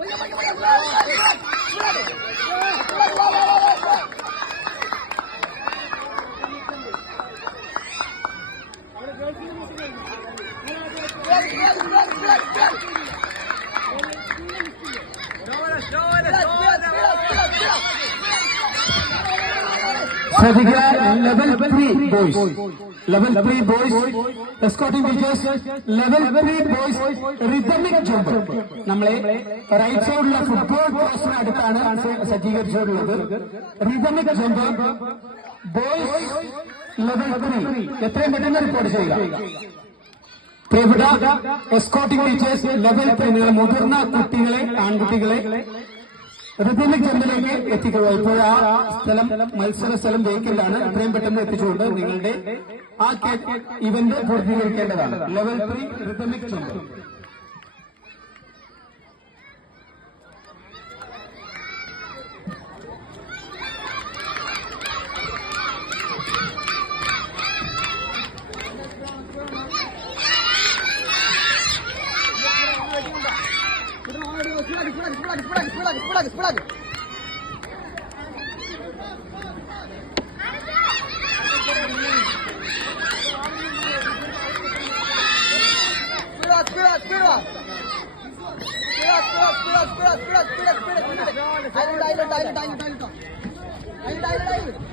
Level 3 boys. Level 3 boys. Escorting teachers. Level 3 boys. Rhythmic jump. നമ്മളെ right സൈഡിലുള്ള football പോസ്റ്റിന് അടുത്താണ് സജ്ജീകരിച്ചിട്ടുള്ളത്. റിതമിക് ജമ്പ് ബോയ്സ് ലെവൽ 3 എത്രയും പെട്ടെന്ന് റിപ്പോർട്ട് ചെയ്യുക. പ്രിയപ്പെട്ട എസ്കോർട്ടിംഗ് ടീച്ചേഴ്സ് ലെവൽ 3 നിങ്ങൾ മുതിർന്ന കുട്ടികളെ ആൺകുട്ടികളെ റിതമിക് ജമ്പിലേക്ക് എത്തിക്കുക. ഇപ്പോൾ ആ സ്ഥലം മത്സര സ്ഥലം വേക്കന്റാണ്. എത്രയും പെട്ടെന്ന് എത്തിച്ചുകൊണ്ട് നിങ്ങളുടെ ആ ഇവന്റ് പൂർത്തീകരിക്കേണ്ടതാണ്. Level 3 rhythmic jump. Ayo,